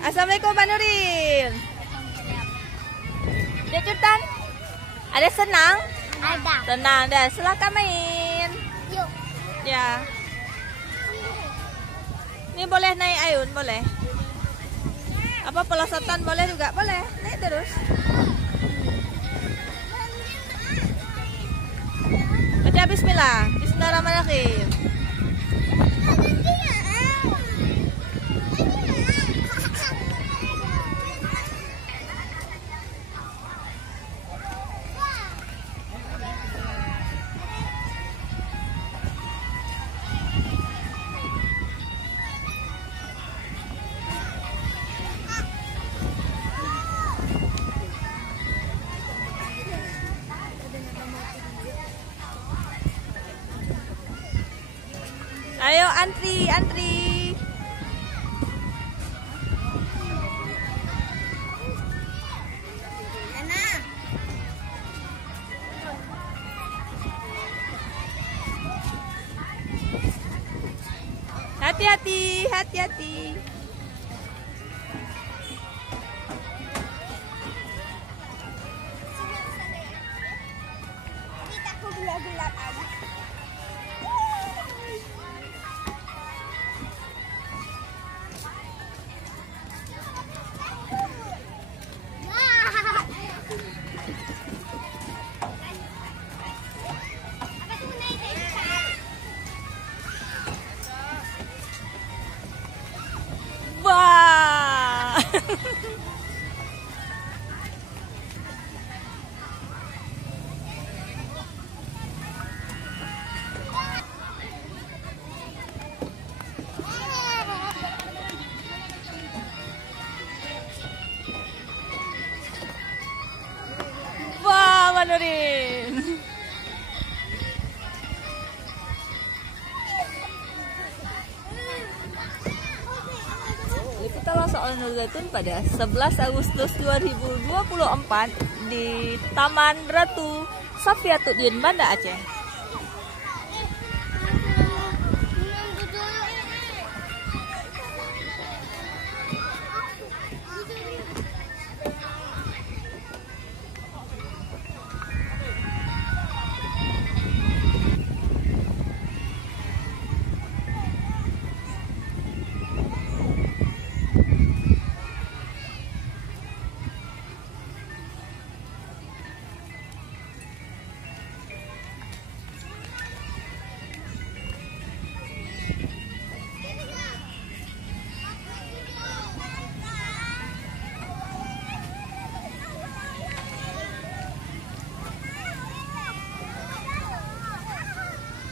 Assalamualaikum Pak Nuril. Dejutan? Ada senang? Ada. Tenang dah, silakan main. Yuk. Ya. Ini boleh naik ayun, boleh. Apa pelosotan boleh juga? Boleh. Naik terus. Baca bismillah. Bismillahirrahmanirrahim. Ayo antri, antri. Hati-hati, hati-hati. Kita ke gelap-gelap aja. Wah. Wah, Manurin. Liputan soal Nur Zaitun pada 11 Agustus 2024 di Taman Ratu Safiatuddin, Banda Aceh.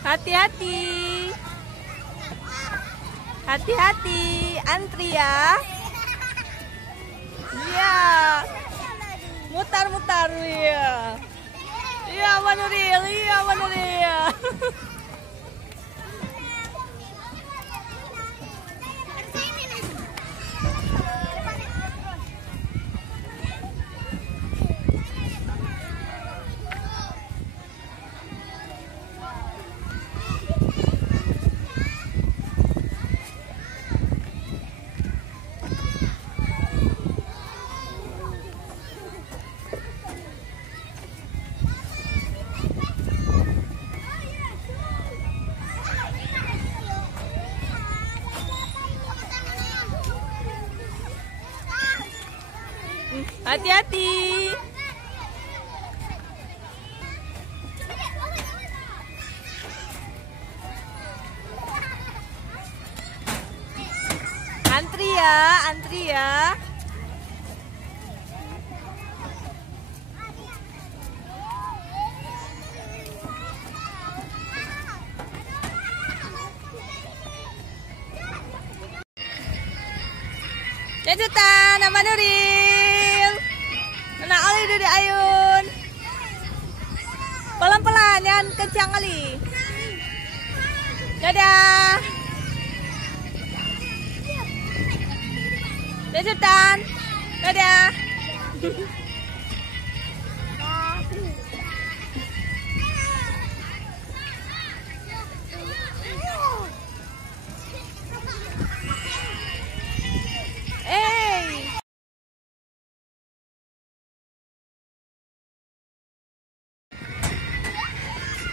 Hati-hati. Hati-hati, antri ya. Iya. Mutar-mutar ya. Iya, Manuril, iya Manuril. Hati-hati. Antri ya, antri ya. Jajutan, nama Nuril. Anak Ali dari ayun. Pelan-pelan, jangan kencang kali. Dadah. Jajutan. Dadah.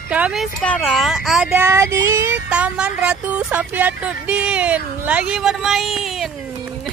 Kami sekarang ada di Taman Ratu Safiatuddin, lagi bermain.